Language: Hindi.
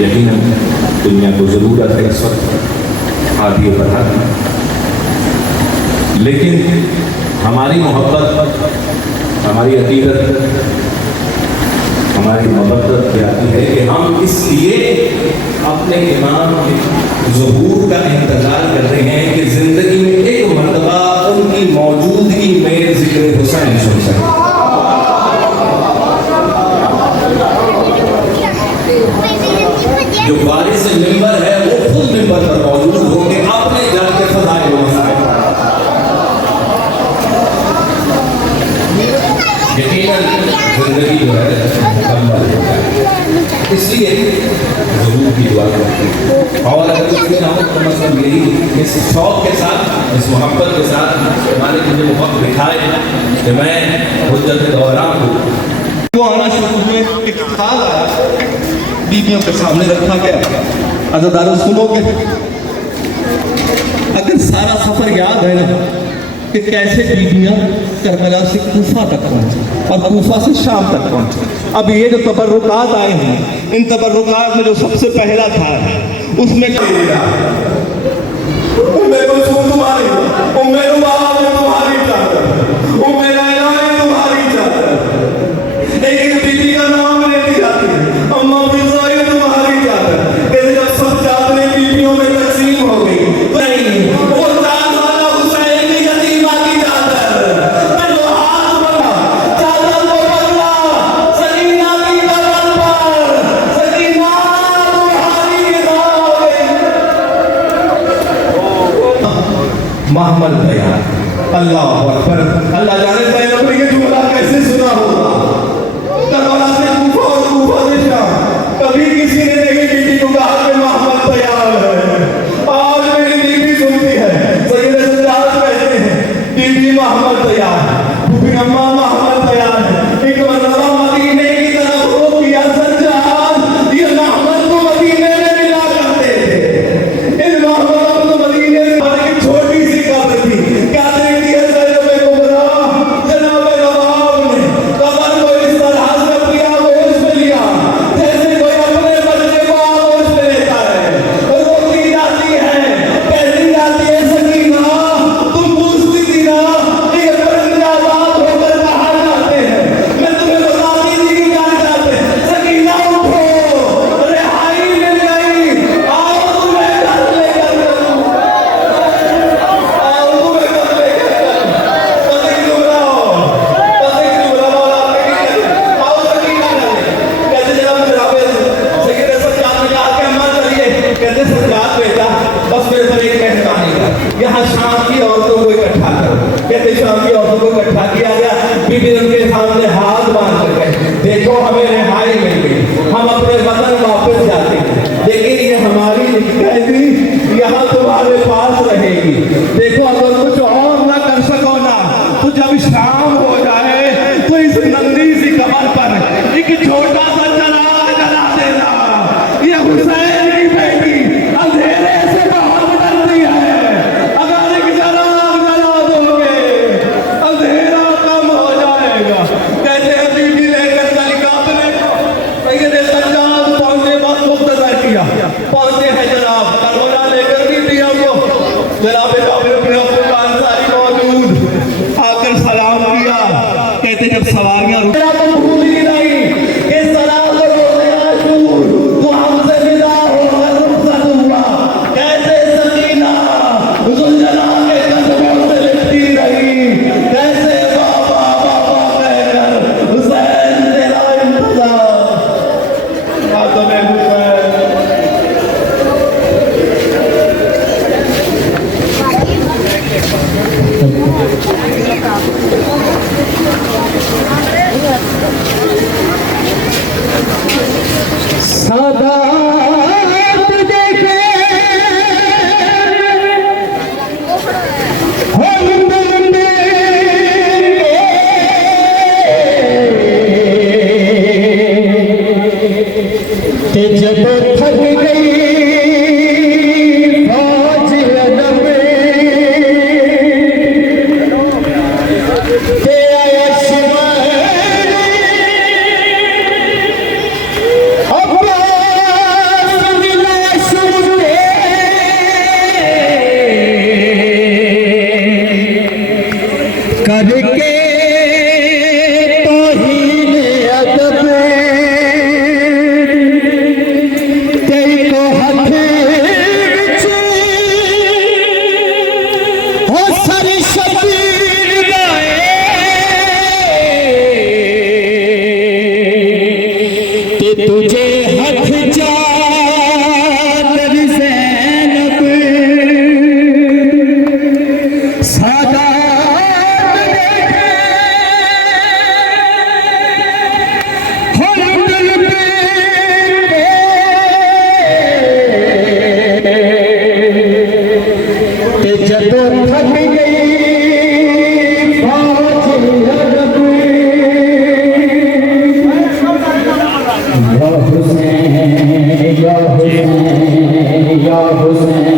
यकीनन दुनिया को ज़रूरत है इस वक्त आगे बढ़ाने, लेकिन हमारी मोहब्बत, हमारी अकीदत, हमारी मोहब्बत कहती है कि हम इसलिए अपने इमाम के ज़ुहूर का इंतज़ार कर रहे हैं कि ज़िंदगी में एक मर्तबा उनकी मौजूदगी में ज़िक्र हुसैन सुन सकें। जो वारिस मिंबर है वो खुद मिंबर पर मौजूद होंगे, अपने जान के फज़ाइल व मसाइल। यकीनन जिंदगी जो है मुकम्मल हो जाए, इसलिए ज़रूर की दुआ करते हैं। और अगर कुछ भी ना हो तो मतलब यही इस शौक़ के साथ, इस मोहब्बत के साथ मालिक मुझे बहुत दिखाए कि मैं हुज्जत दौरान हूँ। वो आना शुरू हुए, एक ख्याल आया, बीवियों के सामने रखा गया। अज़ादारों सुनोगे, अगर सारा सफ़र याद है ना कि कैसे बीवियाँ करबला से कूफा तक पहुँची और कूफा से शाम तक पहुँची। अब ये जो तबर्रुकात आए हैं, इन तबर्रुकात में जो सबसे पहला था उसमें महमल बयान, अल्लाह अकबर। अल्लाह जाने पैगंबर ये जुमला कैसे सुना होगा। करबला से कूफा और कूफा से शाम, कभी किसी ने नहीं बीवी को कहा कि महमल बयान है। आज मेरी बीवी सुनती है, सैयद सज्जाद कहते हैं बीवी महमल बयान है, बीबी अम्मा महमल बयान है। एक मरतबा मदीने की तरफ हो किया सज्जाद, ये महमल को मदीने में मिला करते थे। इन महमल को मदीने से छोटी सी कब्र थी, क्या देखती है ज़ैनब कुबरा, जनाब नवाब ने कब्र को इस तरह से किया, गोश में लिया जैसे कोई अपने बच्चे को गोश में लेता है। रोती जाती है, कहती जाती है सकीना, तुम पूछती थी ना ये परिंदे आजाद होकर कहाँ जाते हैं, मैं तुम्हें बताती थी कि कहाँ जाते हैं। सकीना उठो, रिहाई मिल गई, आओ तुम्हें घर लेकर यहाँ शाम की औरतों को इकट्ठा करो। कहते शाम की औरतों को इकट्ठा किया गया, बीबी उनके सामने हाथ बांध कर गए, देखो हमें रिहाई मिल गई, हम अपने वतन वापस जाते हैं, लेकिन ये हमारी कैदी यहाँ तुम्हारे पास रहेगी। देखो अगर कुछ और ना कर सको ना तो जब शाम हो जाए तो इस नंदी सी कब्र पर एक छोटा सा चराग जला देना। ये हुसैन की बेटी अंधेरे से बहुत डरती है, अगर एक चराग जला दोगे अंधेरा कम हो जाएगा। कहते हैं बीबी लेकर तरीकात में सैयद सज्जाद पहुंचे, बहुत मुख्तसर किया, पहुंचे हैं जनाब करबला लेकर बीबियों को, जनाब अंसारी मौजूद आकर सलाम किया। कहते जब सवारियां भूल ही नहीं इस सलाम को तो हमसे विदा होकर रुखसत हुआ। कैसे सकीना जुलझला के कदमों से लिपटी रही, कैसे बाबा बाबा कहकर हुसैन तेरा इंतजार, आदम हुसैन। सादात देखे हो लंबे लंबे के जब थक गई फौज रनब के आया शिवाय अब्बास तुझे हक चादर ज़ैनब सादात देखे हर दिल पे जदों थक गई फौज अरब या हुसैन या हुसैन या हुसैन